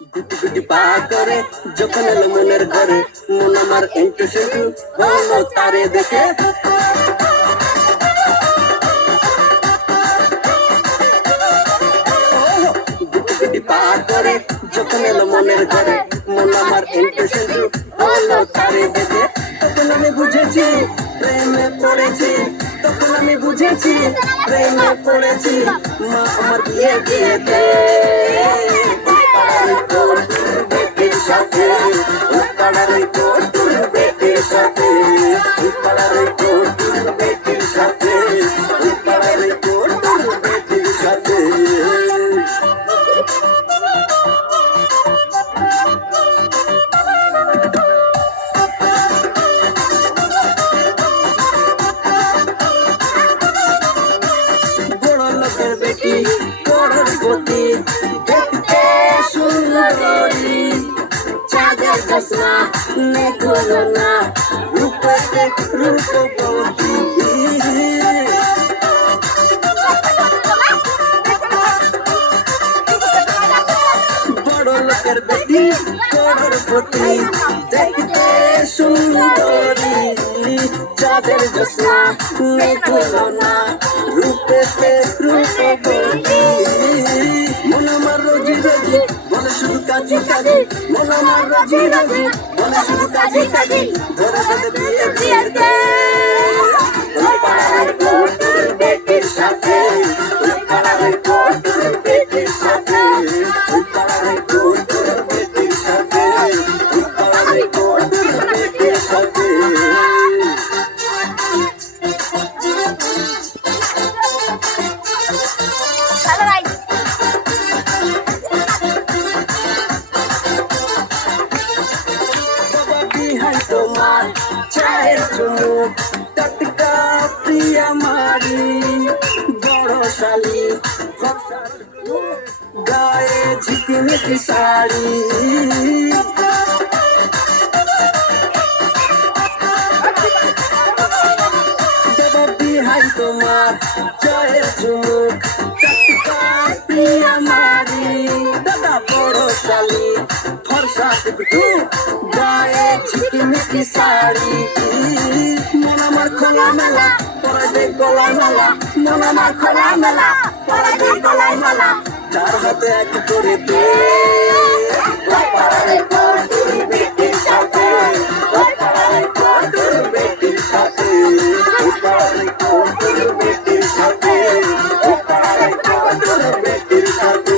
গুটি গুটি পা করে, যখন এলো মনের ঘরে, মন আমার এন্টু সেন্টু হলো তারে দেখে গুটি গুটি পা করে, যখন এলো মনের ঘরে, মন আমার এন্টু সেন্টু হলো তারে দেখে। তখন আমি বুঝেছি, প্রেমে পড়েছি, তখন আমি বুঝেছি, প্রেমে পড়েছি, মা আমার বিয়ে দিয়েছে। বেটির সাথে ওই পাড়ার কোটুর বেটির সাথে ওই চাঁদের জোসনা মেঘলো না, রূপতে রূপবতী। বড় লোকের বেটি করপতি দেখতে সুন্দরী। চাঁদের জোসনা মেঘলো না কাজী মন আমার রোজি রোজি বলে শুধু কাজী কাজী ধরে ধরে বিয়ে বিয়ে ওই পাড়ার কোটুর বেটির সাথে ওই পাড়ার কোটুর বেটির সাথে ওই পাড়ার কোটুর বেটির সাথে ওই পাড়ার কোটুর বেটির সাথে বাবা চায়ের চুমুক টাটকা প্রিয়া মারি, বড় শালি। গায়ে ঝিকিমিকি শাড়ি। বিহান তোমার চায়ের চুমুক টাটকা প্রিয়া দাদা বড় শালি, ফর্সা পাখি শাড়ি। মন আমার খোলা মেলা পরাজে গলায় মালা মন আমার খোলা মেলা পরাজে গলায় মালা চার হাতে এক করে দে। Thank you.